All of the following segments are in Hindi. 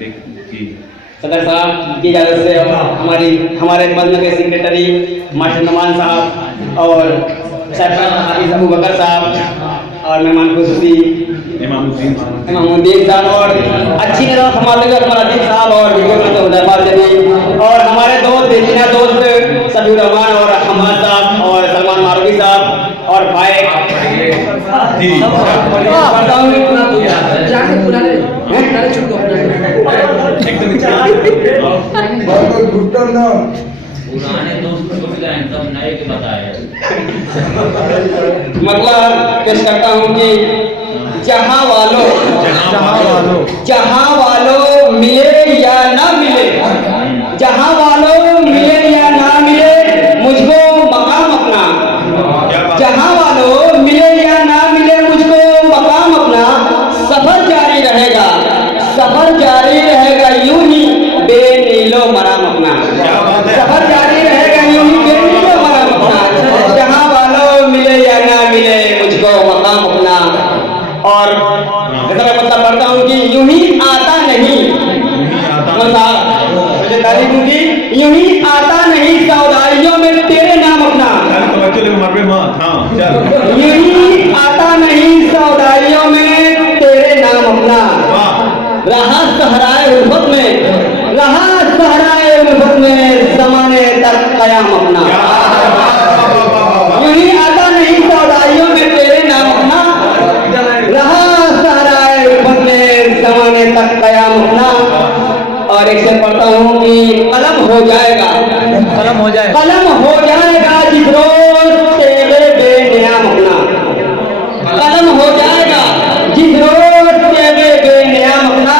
सदर साहब की इजाज़त से हमारे मजमा के सेक्रेटरी मास्टर नमान साहब और सरपंच हाफिज अबू बकर साहब और मेहमान खुसूसी इमामुद्दीन साहब और अच्छी तरह संभालेंगे हमारा अजीब साहब और और हमारे दोस्त बेचना दोस्त सफीर रहमान और हमाद साहब और सलमान मारूफी साहब और भाई पुराने दोस्त छूट गए तब नए के बताए। मतलब पेश करता हूँ कि जहाँ वालों मिले या ना मिले, जहाँ वालों मिले या ना मिले मुझको मकाम अपना, जहाँ वालों मिले या ना मिले मुझको मकाम अपना, सफर जारी रहेगा यूं ही बेनीलो मराम अपना, सफर जारी रहेगा यूं ही बेनीलो मराम अपना, जहाँ वालों मिले या ना मिले मुझको मकाम अपना। और जैसा मैं मतलब पढ़ता हूँ कि यूं ही आता नहीं, यूं ही आता नहीं सौदाइयों में तेरे नाम अपना, यूं ही आता नहीं सौदाइयों में तेरे नाम अपना, रहा सहराए उल्फत में ज़माने तक कयाम अपना, यूं ही आता नहीं सौदाइयों में तेरे नाम अपना, रहा सहराए उल्फत में ज़माने तक कयाम अपना। और एक से पढ़ता हूँ कि कलम हो जाएगा जिस रोज तेरे बेनियाम अपना, कलम हो जाएगा जिस रोज तेरे बेनियाम अपना,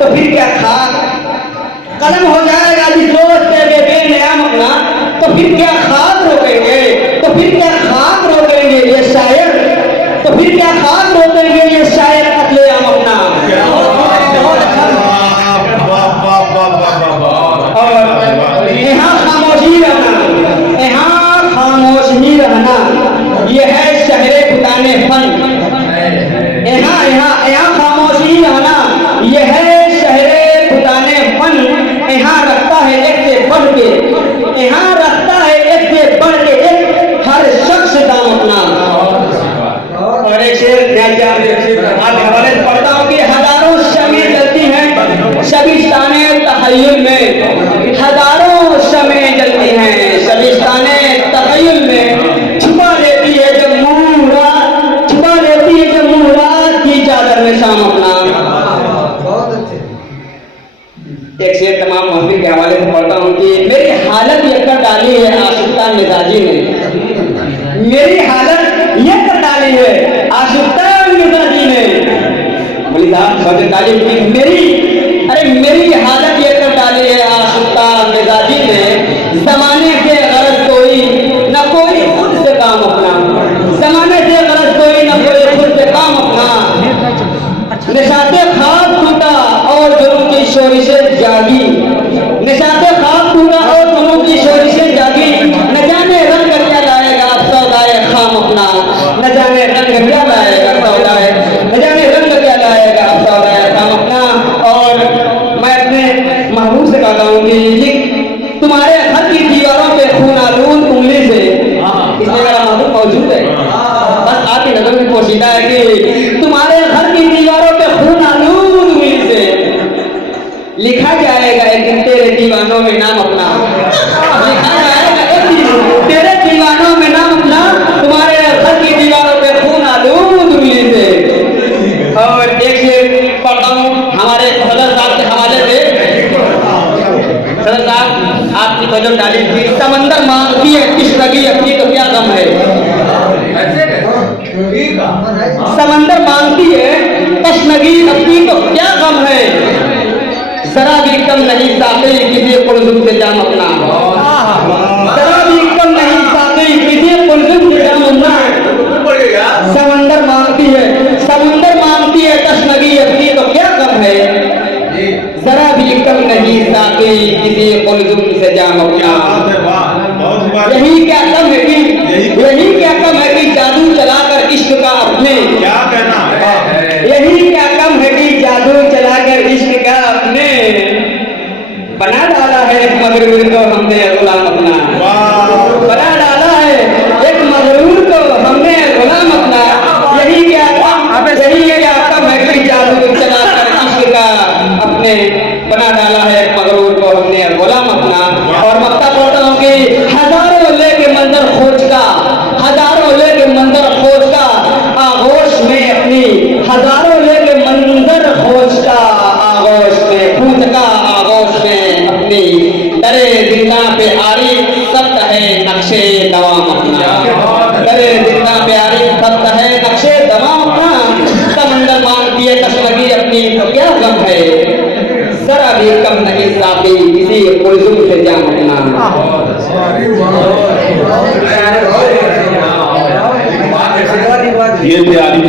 तो फिर क्या खाक, कलम हो जाएगा जिस रोज तेरे बेनियाम अपना, तो फिर क्या खाक रोकेंगे, तो फिर क्या खाक रोकेंगे ये शायर, तो फिर क्या खाक रोकेंगे ये शायर कत्ले आम अपना। और यहाँ खामोश ही रहना ये है शहरे फुटाने फन, यहाँ खामोश ही रहना ये है शहरे फुटाने फन, यहाँ रखता है एक से बढ़ के, यहाँ रखता है एक से बढ़ के एक हर शख्स दाम अपना। और एक शेर आज हवाले से पढ़ता हूँ कि हजारों शमें जलती हैं शबिस्ताने तखय्युल में, हजारों शमें जलती हैं शबिस्ताने तखय्युल में, छुपा लेती है जब मुहरा की चादर में शाम अपना। एक शेर तमाम महफिल के हवाले से पढ़ता हूँ कि मेरी हालत ये कर डाली है आशिक़ा मिजाजी ने, मेरी हालत ये कर डाली है आशिक़ा मिजाजी ने, बोली साहब तालीम की मेरी हालत ये कर डाली है आशिक़ा मिजाजी ने, ज़माने से गरज कोई न कोई खुद से काम अपना, ज़माने से गरज कोई न कोई खुद से काम अपना, निशाते ख्वाब टूटा और जुल्म की शोरिशें जागी, निशाते ख्वाब टूटा और जुल्म की शोरिशें जागी, न जाने रंग क्या लाएगा अब सौदाए खाम अपना, न जाने रंग क्या लाएगा सौदाए, न जाने रंग क्या लाएगा अब सौदाए खाम अपना। और मैं अपने महबूब से कहता हूँ कि तुम्हारे घर की दीवारों पे खून आलूद उंगली से, इसमें मेरा महबूब मौजूद है, बस आपकी नजर में पोशीदा है कि तुम्हारे घर की दीवारों पे खून आलूद उंगली से लिखा जाएगा एक दिन तेरे दीवानों में नाम अपना, लिखा जाएगा एक दिन तेरे दीवानों में नाम अपना, तुम्हारे घर की दीवारों पे खून आलूद उंगली से। और एक शेर पढ़ता हूँ हमारे सदर साहब के हवाले से, सदर साहब आपकी गजल डाली थी, समंदर मांगती है तशनगी अपनी तो क्या गम है, समंदर मांगती है तशनगी अपनी तो क्या गम है, जरा भी कम नहीं साक़ी किसी कुलजुम से जाम अपना, जरा भी कम नहीं साक़ी किसी कुलजुम से जाम अपना, समंदर मांगती है तशनगी अपनी तो क्या गम है, जरा भी कम नहीं साक़ी किसी कुलजुम से जाम अपना। यही क्या कम है कि जादू चलाकर इश्क का अपने, क्या कहना है, यही क्या कम है कि जादू चलाकर इश्क का अपने, नहीं तो क्या गम है, जरा भी कम नहीं साथी किसी कुलजुम से जाम अपना। ये प्यारी